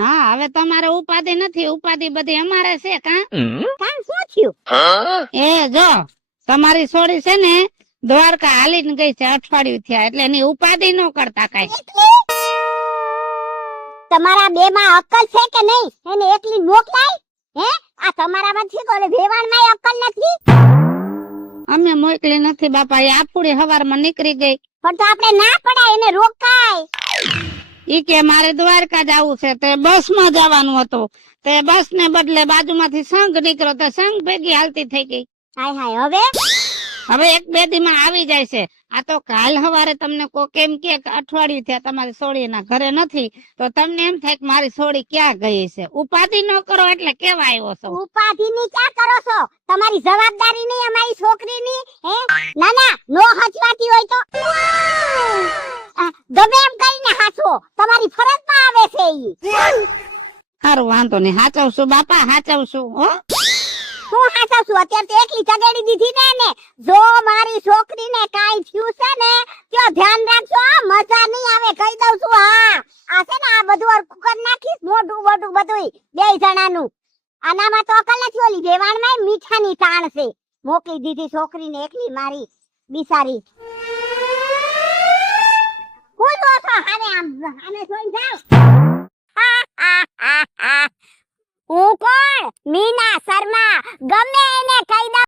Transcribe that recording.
હા હવે તમારે ઉપાધિ નથી, ઉપાધિ બધી અમારે છે કા કામ શું થયું? એ જો તમારી છોડી છે ને દ્વારકા હાલીને ગઈ છે, અઠવાડિયું થયા, એટલે એની ઉપાધિ ન કરતા કઈ. તમારા બે માં અક્કલ છે કે નહીં? એને એકલી મોકલાય હે? આ તમારા માંથી કોને વેવાણ માં અક્કલ નથી? અમે મોકલી નથી બાપા, એ આપુડી હવારમાં નીકળી ગઈ. પણ તો આપણે ના પડાય, એને રોકાય. ઈ કે મારે દ્વારકા જવું છે, તે બસ માં જવાનું હતું, તે બસ ને બદલે બાજુમાંથી સંઘ નીકળ્યો, તો સંઘ ભેગી હાલતી થઈ ગઈ. હાય હાય, હવે હવે 1-2 દી માં આવી જાય છે. આ તો કાલ હવારે તમને કોક એમ કે અઠવાડિયું થયા તમારી સોડી ના ઘરે નથી, તો તમને એમ થાય કે મારી સોડી ક્યાં ગઈ છે. ઉપાધિ ન કરો એટલે કેવા આવ્યો છો. ઉપાધિ ની ક્યાં કરો છો? તમારી જવાબદારી નહીં અમારી છોકરીની હે? ના ના, નો હચવાતી હોય તો ગમે એમ કરીને હાચવો, તમારી ફરજમાં આવે છે ઈ. સારું વાંધો નહીં, હાચવશું બાપા, હાચવશું હો. હું હાચવશું? અત્યારે તો એકલી ચગેડી દીધી ને એને. જો મારી છોકરીને કાઈ થયું છે ને તો ધ્યાન રાખજો, મજા નહીં આવે કહી દઉં છું. હા આ છે ને આ બધું કુકર નાખીશ, મોઢું બોઢું બધું બે જણાનું. આનામાં તો અકલ નથી, ઓલી વેવાણમાં મીઠાની તાણ છે. મોકલી દીધી છોકરીને એકલી મારી બિચારી. હું જો છો હારે આમ આને જોઈને જાવ.